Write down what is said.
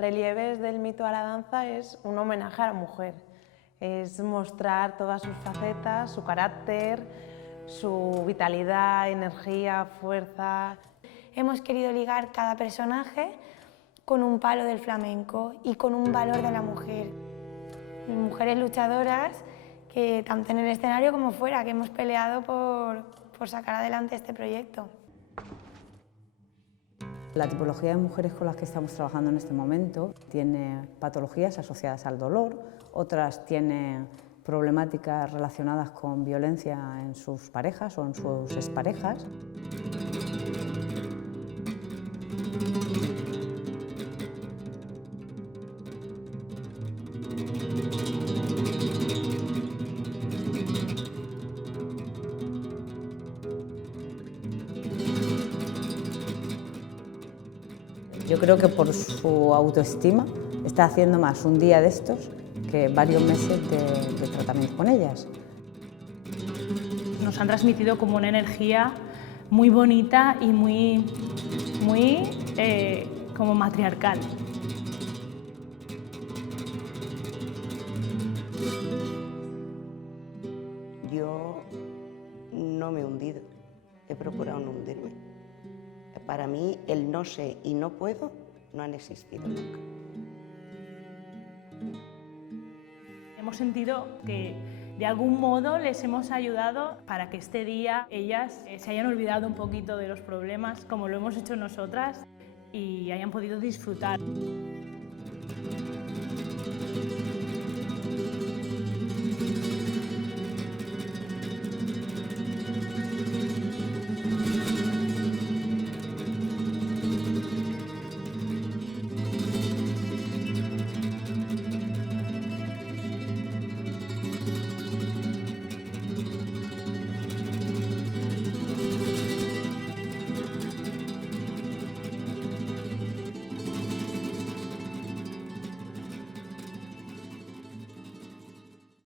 Relieves del mito a la danza es un homenaje a la mujer, es mostrar todas sus facetas, su carácter, su vitalidad, energía, fuerza. Hemos querido ligar cada personaje con un palo del flamenco y con un valor de la mujer. Mujeres luchadoras que tanto en el escenario como fuera, que hemos peleado por sacar adelante este proyecto. La tipología de mujeres con las que estamos trabajando en este momento tiene patologías asociadas al dolor, otras tienen problemáticas relacionadas con violencia en sus parejas o en sus exparejas. Yo creo que por su autoestima está haciendo más un día de estos que varios meses de tratamiento con ellas. Nos han transmitido como una energía muy bonita y muy como matriarcal. Yo no me he hundido, he procurado no hundirme. Para mí el no sé y no puedo no han existido nunca. Hemos sentido que de algún modo les hemos ayudado para que este día ellas se hayan olvidado un poquito de los problemas como lo hemos hecho nosotras y hayan podido disfrutar.